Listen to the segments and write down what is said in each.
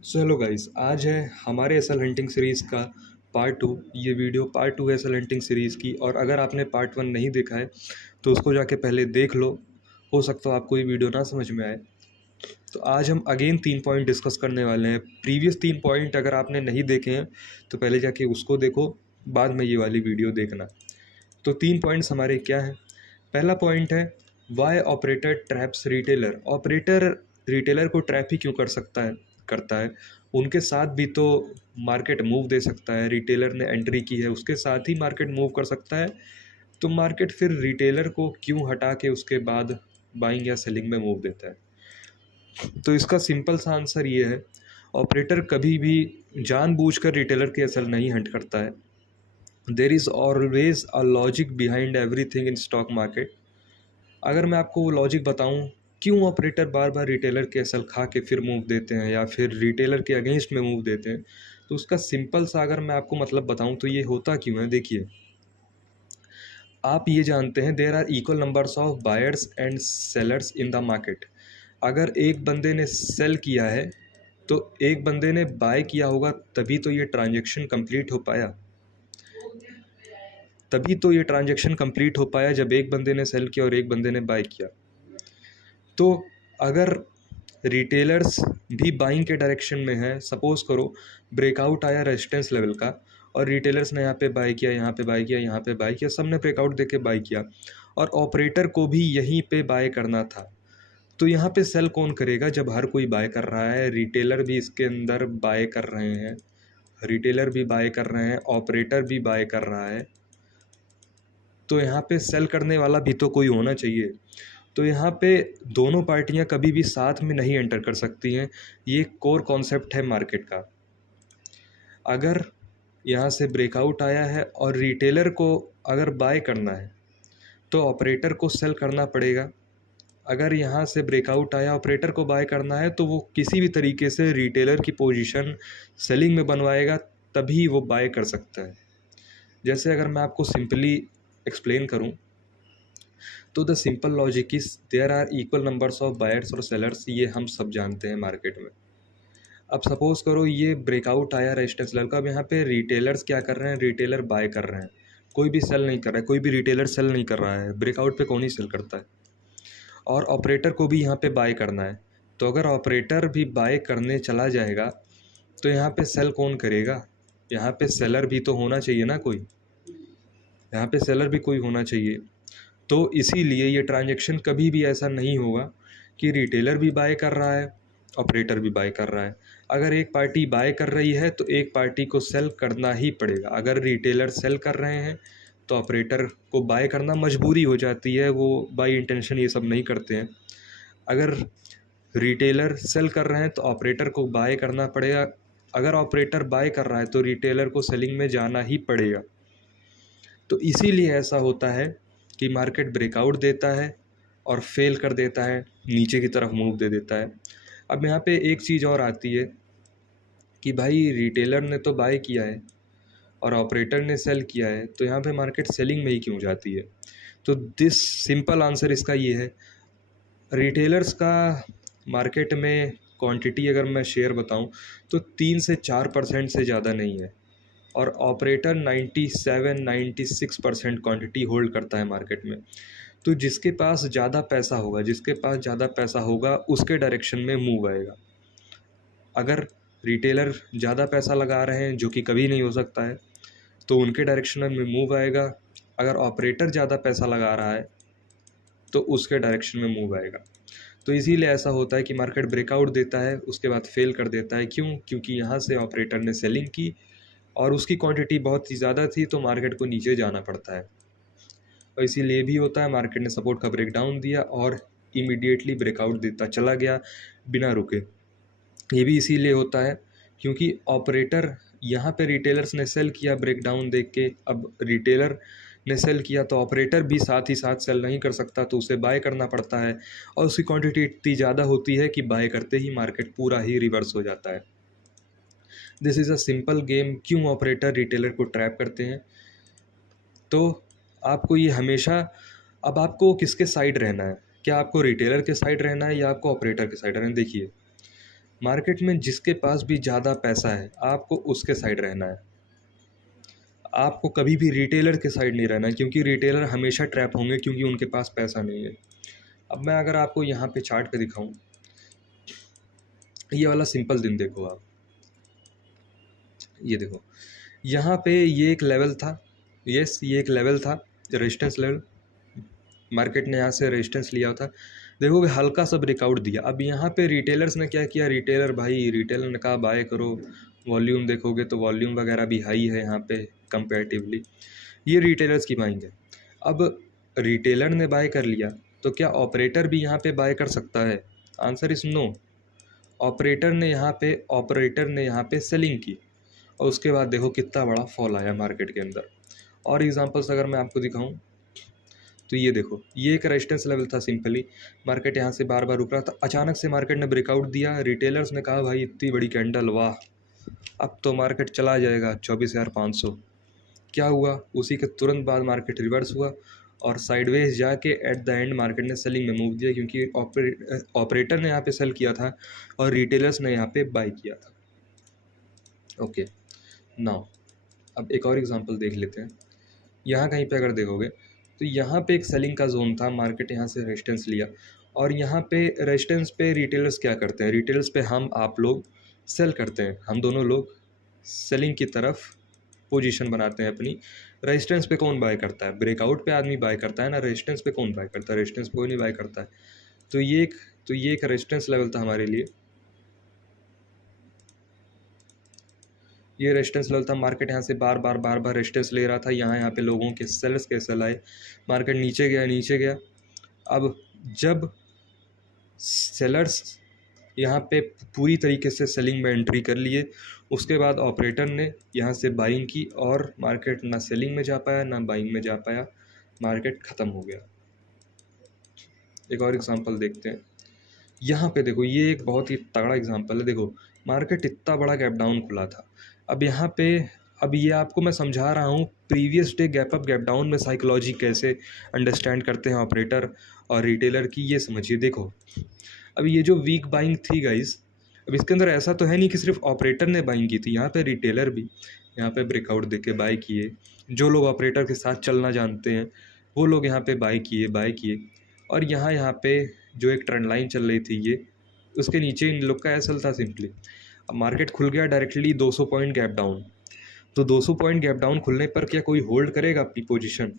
So hello guys, आज है हमारे एसल हंटिंग सीरीज़ का पार्ट टू। ये वीडियो पार्ट टू है एसल हंटिंग सीरीज़ की। और अगर आपने पार्ट वन नहीं देखा है तो उसको जाके पहले देख लो। हो सकता है आपको ये वीडियो ना समझ में आए। तो आज हम अगेन 3 पॉइंट डिस्कस करने वाले हैं। प्रीवियस 3 पॉइंट अगर आपने नहीं देखे हैं तो पहले जाके उसको देखो, बाद में ये वाली वीडियो देखना। तो 3 पॉइंट्स हमारे क्या हैं। पहला पॉइंट है, why operator traps retailer. Operator retailer को ट्रैप ही क्यों करता है। उनके साथ भी तो मार्केट मूव दे सकता है। रिटेलर ने एंट्री की है, उसके साथ ही मार्केट मूव कर सकता है। तो मार्केट फिर रिटेलर को क्यों हटा के उसके बाद बाइंग या सेलिंग में मूव देता है। तो इसका सिंपल सा आंसर ये है, ऑपरेटर कभी भी जानबूझकर रिटेलर के एसएल नहीं हंट करता है। There is always a logic behind everything in stock market. अगर मैं आपको वो लॉजिक बताऊं, क्यों ऑपरेटर बार बार रिटेलर के एसल खा के फिर मूव देते हैं या फिर रिटेलर के अगेंस्ट में मूव देते हैं, तो उसका सिंपल सा अगर मैं आपको मतलब बताऊं तो ये होता क्यों है। देखिए, आप ये जानते हैं there are equal numbers of buyers and sellers in the market. अगर एक बंदे ने सेल किया है तो एक बंदे ने बाय किया होगा, तभी तो ये ट्रांजेक्शन कंप्लीट हो पाया। जब एक बंदे ने सेल किया और एक बंदे ने बाय किया। तो अगर रिटेलर्स भी बाइंग के डायरेक्शन में है, सपोज करो ब्रेकआउट आया रेजिस्टेंस लेवल का और रिटेलर्स ने यहाँ पे बाय किया, यहाँ पे बाय किया, यहाँ पे बाय किया, सब ने ब्रेकआउट देके बाय किया और ऑपरेटर को भी यहीं पे बाय करना था। तो यहाँ पे सेल कौन करेगा जब हर कोई बाय कर रहा है। रिटेलर भी इसके अंदर बाय कर रहे हैं, ऑपरेटर भी बाय कर रहा है। तो यहाँ पे सेल करने वाला भी तो कोई होना चाहिए। तो यहाँ पे दोनों पार्टियाँ कभी भी साथ में नहीं एंटर कर सकती हैं। ये कोर कॉन्सेप्ट है मार्केट का। अगर यहाँ से ब्रेकआउट आया है और रिटेलर को अगर बाय करना है तो ऑपरेटर को सेल करना पड़ेगा। अगर यहाँ से ब्रेकआउट आया, ऑपरेटर को बाय करना है, तो वो किसी भी तरीके से रिटेलर की पोजीशन सेलिंग में बनवाएगा, तभी वो बाय कर सकता है। जैसे अगर मैं आपको सिंपली एक्सप्लेन करूँ तो the simple logic is there are equal numbers of buyers और सेलर्स। ये हम सब जानते हैं मार्केट में। अब सपोज करो ये ब्रेकआउट आया रेजिस्टेंस लेवल का। अब यहाँ पे रिटेलर्स क्या कर रहे हैं, रिटेलर बाय कर रहे हैं, कोई भी सेल नहीं कर रहा है, कोई भी रिटेलर सेल नहीं कर रहा है। ब्रेकआउट पे कौन ही सेल करता है। और ऑपरेटर को भी यहाँ पे बाय करना है। तो अगर ऑपरेटर भी बाय करने चला जाएगा तो यहाँ पे सेल कौन करेगा। यहाँ पे सेलर भी तो होना चाहिए ना कोई, यहाँ पे सेलर भी कोई होना चाहिए। तो इसीलिए ये ट्रांजैक्शन कभी भी ऐसा नहीं होगा कि रिटेलर भी बाय कर रहा है, ऑपरेटर भी बाय कर रहा है। अगर एक पार्टी बाय कर रही है तो एक पार्टी को सेल करना ही पड़ेगा। अगर रिटेलर सेल कर रहे हैं तो ऑपरेटर को बाय करना मजबूरी हो जाती है, वो बाय इंटेंशन ये सब नहीं करते हैं। अगर रिटेलर सेल कर रहे हैं तो ऑपरेटर को बाय करना पड़ेगा। अगर ऑपरेटर बाय कर रहा है तो रिटेलर को सेलिंग में जाना ही पड़ेगा। तो इसीलिए ऐसा होता है कि मार्केट ब्रेकआउट देता है और फेल कर देता है, नीचे की तरफ मूव दे देता है। अब यहाँ पे एक चीज़ और आती है कि भाई रिटेलर ने तो बाय किया है और ऑपरेटर ने सेल किया है, तो यहाँ पे मार्केट सेलिंग में ही क्यों जाती है। तो दिस सिंपल आंसर इसका ये है, रिटेलर्स का मार्केट में क्वांटिटी अगर मैं शेयर बताऊं तो 3 से 4% से ज़्यादा नहीं है और ऑपरेटर 97-96% क्वांटिटी होल्ड करता है मार्केट में। तो जिसके पास ज़्यादा पैसा होगा उसके डायरेक्शन में मूव आएगा। अगर रिटेलर ज़्यादा पैसा लगा रहे हैं, जो कि कभी नहीं हो सकता है, तो उनके डायरेक्शन में मूव आएगा। अगर ऑपरेटर ज़्यादा पैसा लगा रहा है तो उसके डायरेक्शन में मूव आएगा। तो इसीलिए ऐसा होता है कि मार्केट ब्रेकआउट देता है, उसके बाद फेल कर देता है। क्यों? क्योंकि यहाँ से ऑपरेटर ने सेलिंग की और उसकी क्वांटिटी बहुत ही ज़्यादा थी, तो मार्केट को नीचे जाना पड़ता है। और इसीलिए भी होता है मार्केट ने सपोर्ट का ब्रेकडाउन दिया और इमीडिएटली ब्रेकआउट देता चला गया बिना रुके। ये भी इसीलिए होता है क्योंकि ऑपरेटर यहाँ पे रिटेलर्स ने सेल किया ब्रेकडाउन देख के। अब रिटेलर ने सेल किया तो ऑपरेटर भी साथ ही साथ सेल नहीं कर सकता, तो उसे बाय करना पड़ता है और उसकी क्वांटिटी इतनी ज़्यादा होती है कि बाय करते ही मार्केट पूरा ही रिवर्स हो जाता है। This is a simple game. क्यों ऑपरेटर रिटेलर को ट्रैप करते हैं। तो आपको ये हमेशा, अब आपको किसके साइड रहना है, क्या आपको रिटेलर के साइड रहना है या आपको ऑपरेटर के साइड रहना है। देखिए, मार्केट में जिसके पास भी ज़्यादा पैसा है आपको उसके साइड रहना है, आपको कभी भी रिटेलर के साइड नहीं रहना है, क्योंकि रिटेलर हमेशा ट्रैप होंगे क्योंकि उनके पास पैसा नहीं है। अब मैं अगर आपको यहाँ पे चार्ट पे दिखाऊं, ये वाला सिंपल दिन देखो आप, ये देखो यहाँ पे ये एक लेवल था, यस ये एक लेवल था रेजिस्टेंस लेवल, मार्केट ने यहाँ से रेजिस्टेंस लिया था, देखोगे हल्का सा ब्रेकआउट दिया। अब यहाँ पे रिटेलर्स ने क्या किया, रिटेलर ने कहा बाय करो, वॉल्यूम देखोगे तो वॉल्यूम वगैरह भी हाई है यहाँ पे कंपैरेटिवली, ये रिटेलर्स की बाइंग है। अब रिटेलर ने बाय कर लिया तो क्या ऑपरेटर भी यहाँ पे बाय कर सकता है? Answer is no. ऑपरेटर ने यहाँ पे सेलिंग की और उसके बाद देखो कितना बड़ा फॉल आया मार्केट के अंदर। और एग्जांपल्स अगर मैं आपको दिखाऊं तो ये देखो, ये एक रेजिस्टेंस लेवल था, सिंपली मार्केट यहाँ से बार बार रुक रहा था, अचानक से मार्केट ने ब्रेकआउट दिया, रिटेलर्स ने कहा भाई इतनी बड़ी कैंडल, वाह अब तो मार्केट चला जाएगा 24,500। क्या हुआ, उसी के तुरंत बाद मार्केट रिवर्स हुआ और साइडवेज जाके एट द एंड मार्केट ने सेलिंग में मूव दिया, क्योंकि ऑपरेटर ने यहाँ पे सेल किया था और रिटेलर्स ने यहाँ पे बाई किया था। ओके नाउ अब एक और एग्जांपल देख लेते हैं। यहाँ कहीं पे अगर देखोगे तो यहाँ पे एक सेलिंग का जोन था, मार्केट यहाँ से रेजिस्टेंस लिया और यहाँ पे रेजिस्टेंस पे रिटेलर्स क्या करते हैं, रिटेलर्स पे हम आप लोग सेल करते हैं, हम दोनों लोग सेलिंग की तरफ पोजीशन बनाते हैं अपनी। रेजिस्टेंस पे कौन बाय करता है? ब्रेकआउट पे आदमी बाय करता है ना, रेजिस्टेंस पे कौन बाय करता है? रेजिस्टेंस पे कोई नहीं बाय करता है। तो ये एक रेजिस्टेंस लेवल था हमारे लिए, ये रेजिस्टेंस लेवल था। मार्केट यहाँ से बार बार रेजिस्टेंस ले रहा था, यहाँ पे लोगों के सेलर्स के सेल आए, मार्केट नीचे गया। अब जब सेलर्स यहाँ पे पूरी तरीके से सेलिंग में एंट्री कर लिए, उसके बाद ऑपरेटर ने यहाँ से बाइंग की और मार्केट ना सेलिंग में जा पाया ना बाइंग में जा पाया, मार्केट ख़त्म हो गया। एक और एग्जांपल देखते हैं। यहाँ पे देखो, ये एक बहुत ही तगड़ा एग्जांपल है। देखो मार्केट इतना बड़ा गैप डाउन खुला था, अब यहाँ पे अब ये आपको मैं समझा रहा हूँ previous day gap up gap down में साइकोलॉजी कैसे अंडरस्टैंड करते हैं ऑपरेटर और रिटेलर की, ये समझिए। देखो अब ये जो वीक बाइंग थी गाइस, अब इसके अंदर ऐसा तो है नहीं कि सिर्फ ऑपरेटर ने बाइंग की थी, यहाँ पे रिटेलर भी यहाँ पे ब्रेकआउट देके बाय किए, जो लोग ऑपरेटर के साथ चलना जानते हैं वो लोग यहाँ पे बाय किए और यहाँ पे जो एक ट्रेंड लाइन चल रही थी ये, उसके नीचे इन लोग का एसएल था सिंपली। अब मार्केट खुल गया डायरेक्टली 200 पॉइंट गैप डाउन, तो 200 पॉइंट गैप डाउन खुलने पर क्या कोई होल्ड करेगा अपनी पोजीशन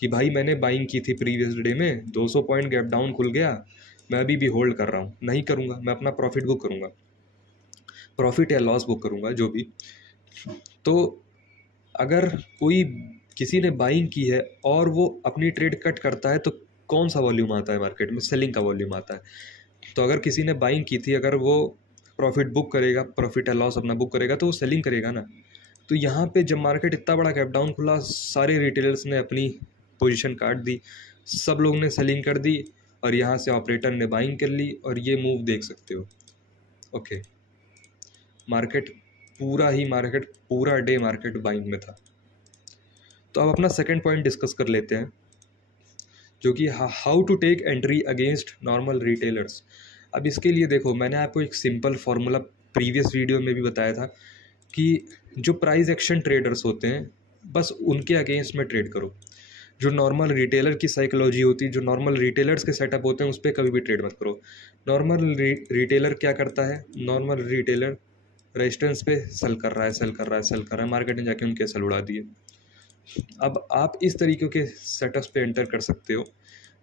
कि भाई मैंने बाइंग की थी प्रीवियस डे में, 200 पॉइंट गैप डाउन खुल गया, मैं अभी भी होल्ड कर रहा हूँ? नहीं करूँगा, मैं अपना प्रॉफिट बुक करूँगा, प्रॉफिट या लॉस बुक करूँगा जो भी। तो अगर कोई किसी ने बाइंग की है और वो अपनी ट्रेड कट करता है तो कौन सा वॉल्यूम आता है मार्केट में? सेलिंग का वॉल्यूम आता है। तो अगर किसी ने बाइंग की थी, अगर वो प्रॉफिट बुक करेगा, प्रॉफिट या लॉस अपना बुक करेगा, तो वो सेलिंग करेगा ना। तो यहाँ पे जब मार्केट इतना बड़ा गैप डाउन खुला, सारे रिटेलर्स ने अपनी पोजीशन काट दी, सब लोग ने सेलिंग कर दी और यहाँ से ऑपरेटर ने बाइंग कर ली और ये मूव देख सकते हो। ओके, मार्केट पूरा डे मार्केट बाइंग में था। तो अब अपना सेकंड पॉइंट डिस्कस कर लेते हैं, जो कि how to take entry against normal retailers. अब इसके लिए देखो, मैंने आपको एक सिंपल फार्मूला प्रीवियस वीडियो में भी बताया था कि जो प्राइस एक्शन ट्रेडर्स होते हैं बस उनके अगेंस्ट में ट्रेड करो। जो नॉर्मल रिटेलर की साइकोलॉजी होती है, जो नॉर्मल रिटेलर्स के सेटअप होते हैं, उस पर कभी भी ट्रेड मत करो। नॉर्मल रिटेलर क्या करता है? नॉर्मल रिटेलर रेजिस्टेंस पे सेल कर रहा है, मार्केट ने जाके उनके सेल उड़ा दिए। अब आप इस तरीके के सेटअप्स पे एंटर कर सकते हो।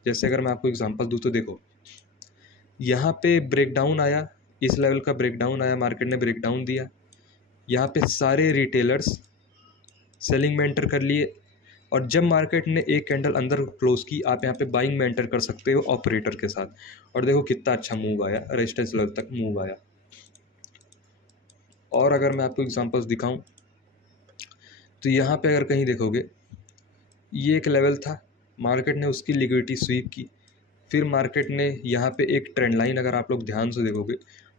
जैसे अगर मैं आपको एग्जांपल दूँ तो देखो, यहाँ पे ब्रेकडाउन आया, इस लेवल का ब्रेकडाउन आया, मार्केट ने ब्रेकडाउन दिया, यहाँ पे सारे रिटेलर्स सेलिंग में एंटर कर लिए और जब मार्केट ने एक कैंडल अंदर क्लोज की, आप यहाँ पे बाइंग में एंटर कर सकते हो ऑपरेटर के साथ। और देखो कितना अच्छा मूव आया, रेजिस्टेंस लेवल तक मूव आया। और अगर मैं आपको एग्जांपल्स दिखाऊं तो यहाँ पे अगर कहीं देखोगे, ये एक लेवल था, मार्केट ने उसकी लिक्विडिटी स्वीप की, फिर मार्केट ने यहाँ पे एक ट्रेंड लाइन, अगर आप लोग ध्यान से देखोगे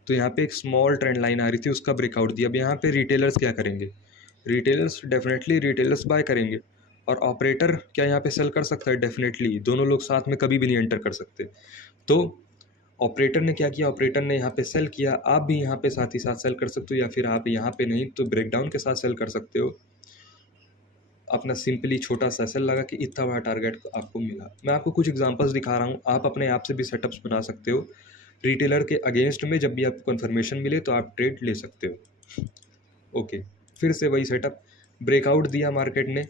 तो यहाँ पे एक स्मॉल ट्रेंड लाइन आ रही थी, उसका ब्रेकआउट दिया। अब यहाँ पे रिटेलर्स क्या करेंगे? रिटेलर्स बाय करेंगे और ऑपरेटर क्या यहाँ पे सेल कर सकता है? डेफिनेटली। दोनों लोग साथ में कभी भी नहीं एंटर कर सकते। तो ऑपरेटर ने क्या किया, ऑपरेटर ने यहाँ पे सेल किया, आप भी यहाँ पे साथ ही साथ सेल कर सकते हो, या फिर आप यहाँ पे नहीं तो ब्रेकडाउन के साथ सेल कर सकते हो। अपना सिंपली छोटा सा सेल लगा कि इतना बड़ा टारगेट आपको मिला। मैं आपको कुछ एग्जांपल्स दिखा रहा हूँ, आप अपने आप से भी सेटअप्स बना सकते हो रिटेलर के अगेंस्ट में। जब भी आपको कन्फर्मेशन मिले तो आप ट्रेड ले सकते हो। ओके, फिर से वही सेटअप, ब्रेकआउट दिया मार्केट ने,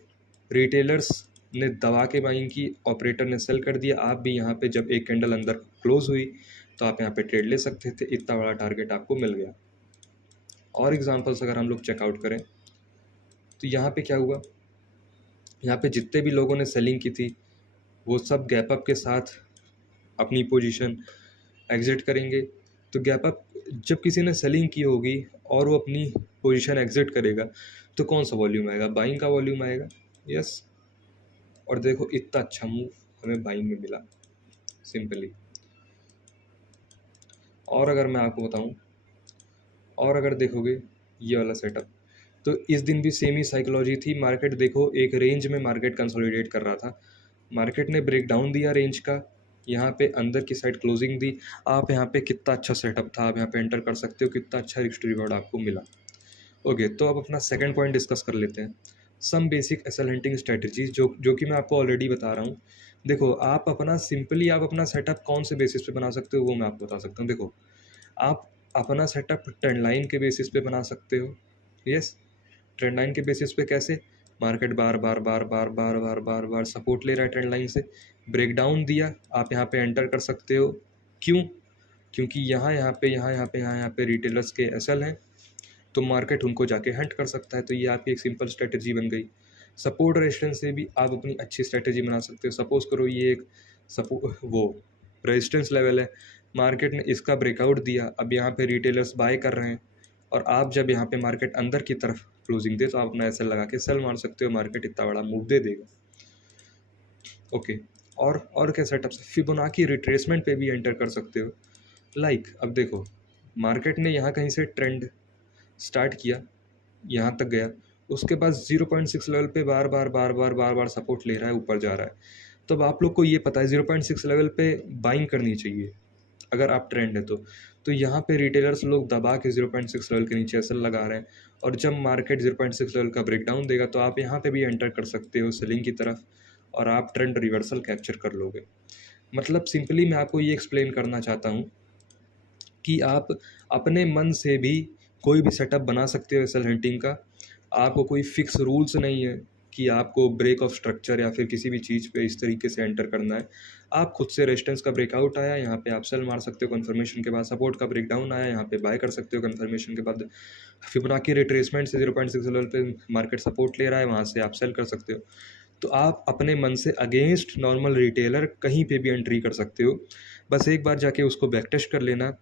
रिटेलर्स ने दबा के बाइंग की, ऑपरेटर ने सेल कर दिया। आप भी यहाँ पे जब एक कैंडल अंदर क्लोज हुई तो आप यहाँ पे ट्रेड ले सकते थे, इतना बड़ा टारगेट आपको मिल गया। और एग्जांपल्स अगर हम लोग चेकआउट करें तो यहाँ पे क्या हुआ, यहाँ पे जितने भी लोगों ने सेलिंग की थी वो सब गैप अप के साथ अपनी पोजीशन एग्जिट करेंगे। तो गैप अप जब किसी ने सेलिंग की होगी और वो अपनी पोजीशन एग्जिट करेगा तो कौन सा वॉल्यूम आएगा, बाइंग का वॉल्यूम आएगा। यस, और देखो इतना अच्छा मूव हमें बाइंग में मिला सिंपली। और अगर मैं आपको बताऊं, और अगर देखोगे ये वाला सेटअप, तो इस दिन भी सेम ही साइकोलॉजी थी। मार्केट देखो एक रेंज में मार्केट कंसोलिडेट कर रहा था, मार्केट ने ब्रेक डाउन दिया रेंज का, यहाँ पे अंदर की साइड क्लोजिंग दी। आप यहाँ पे कितना अच्छा सेटअप था, आप यहाँ पे एंटर कर सकते हो, कितना अच्छा रिस्क रिवॉर्ड आपको मिला। ओके, तो अब अपना सेकंड पॉइंट डिस्कस कर लेते हैं, some basic SL hunting strategies, जो कि मैं आपको ऑलरेडी बता रहा हूँ। देखो आप अपना सिंपली आप अपना सेटअप कौन से बेसिस पे बना सकते हो वो मैं आपको बता सकता हूँ। देखो आप अपना सेटअप ट्रेंड लाइन के बेसिस पे बना सकते हो। यस, ट्रेंड लाइन के बेसिस पे कैसे, मार्केट बार बार बार बार बार बार बार बार सपोर्ट ले रहा है ट्रेंड लाइन से, ब्रेकडाउन दिया, आप यहाँ पे एंटर कर सकते हो। क्यों, क्योंकि यहाँ पे रिटेलर्स के एसएल हैं, तो मार्केट उनको जाके हंट कर सकता है। तो ये आपकी एक सिंपल स्ट्रेटजी बन गई। सपोर्ट रेजिस्टेंस से भी आप अपनी अच्छी स्ट्रेटजी बना सकते हो। सपोज करो ये एक वो रेजिस्टेंस लेवल है, मार्केट ने इसका ब्रेकआउट दिया, अब यहाँ पे रिटेलर्स बाय कर रहे हैं, और आप जब यहाँ पे मार्केट अंदर की तरफ क्लोजिंग दे तो आप अपना एसएल लगा के सेल मार सकते हो, मार्केट इतना बड़ा मूव दे देगा। ओके, और क्या सेटअप है, फिबोनाची रिट्रेसमेंट पे भी एंटर कर सकते हो। अब देखो मार्केट ने यहाँ कहीं से ट्रेंड स्टार्ट किया, यहाँ तक गया, उसके बाद 0.6 लेवल पे बार बार सपोर्ट ले रहा है, ऊपर जा रहा है। तो अब आप लोग को ये पता है 0.6 लेवल पे बाइंग करनी चाहिए अगर आप ट्रेंड है तो यहाँ पे रिटेलर्स लोग दबा के 0.6 लेवल के नीचे एसएल लगा रहे हैं, और जब मार्केट 0.6 लेवल का ब्रेकडाउन देगा तो आप यहाँ पे भी एंटर कर सकते हो सेलिंग की तरफ, और आप ट्रेंड रिवर्सल कैप्चर कर लोगे। मतलब सिंपली मैं आपको ये एक्सप्लेन करना चाहता हूँ कि आप अपने मन से भी कोई भी सेटअप बना सकते हो एसएल हंटिंग का। आपको कोई फिक्स रूल्स नहीं है कि आपको ब्रेक ऑफ स्ट्रक्चर या फिर किसी भी चीज़ पे इस तरीके से एंटर करना है। आप खुद से रेजिस्टेंस का ब्रेकआउट आया, यहाँ पे आप सेल मार सकते हो कंफर्मेशन के बाद, सपोर्ट का ब्रेकडाउन आया, यहाँ पे बाय कर सकते हो कंफर्मेशन के बाद, फिबोनाची रिट्रेसमेंट से 0.6 लेवल पे मार्केट सपोर्ट ले रहा है, वहाँ से आप सेल कर सकते हो। तो आप अपने मन से अगेंस्ट नॉर्मल रिटेलर कहीं पे भी एंट्री कर सकते हो। बस एक बार जाके उसको बैक टेस्ट कर लेना,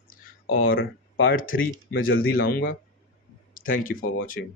और पार्ट 3 मैं जल्दी लाऊंगा। Thank you for watching.